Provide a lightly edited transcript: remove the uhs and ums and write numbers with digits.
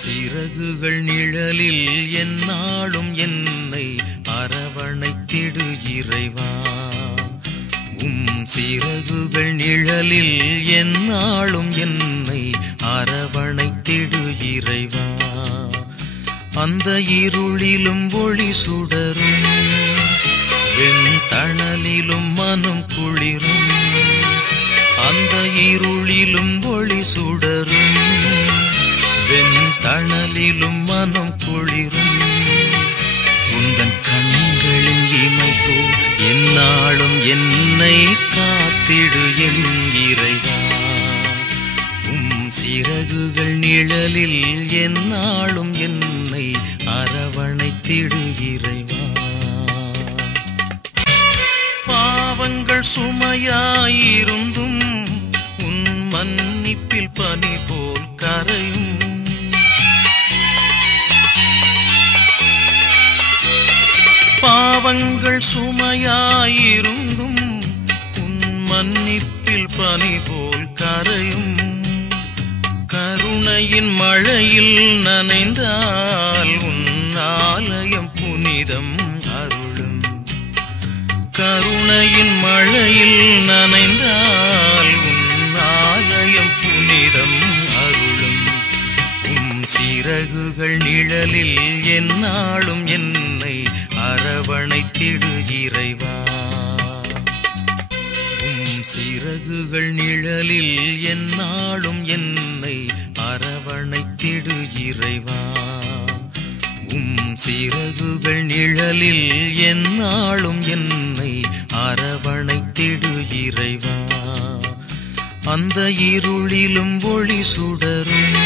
சிறகுகள் நிழலில் எந்நாளும் என்னை அரவணைத்திடு இறைவா. சிறகுகள் நிழலில் எந்நாளும் என்னை அரவணைத்திடு இறைவா. அந்த இருளிலும் ஒளி சுடரும், வெண்தணலிலும் மனம் குளிரும். அந்த இருளிலும் ஒளி சுடரும், வெண்தணலிலும் மனம் குளிரும். உந்தன் கண்களின் இமைப்போ எந்நாளும் என்னை காத்திடு என் இறைவா. சிறகுகள் நிழலில் எந்நாளும் என்னை அரவணைத்திடு இறைவா. பாவங்கள் சுமையாயிருந்தும் உன் மன்னிப்பில் பனி போல் கரையும். பாவங்கள் சுமையாயிருந்தும் உன் மன்னிப்பில் பனி போல் கரையும். கருணையின் மழையில் நனைந்தால் உன் ஆலயம் புனிதம் அருளும். கருணையின் மழையில் நனைந்தால் உன் ஆலயம் புனிதம் அருளும். சிறகுகள் நிழலில் எந்நாளும் என்னை அரவணைத்திடு இறைவா. சிறகுகள் நிழலில் எந்நாளும் என்னை அரவணைத்திடு இறைவா. சிறகுகள் நிழலில் எந்நாளும் என்னை அரவணைத்திடு இறைவா. அந்த இருளிலும் ஒளி சுடரும்,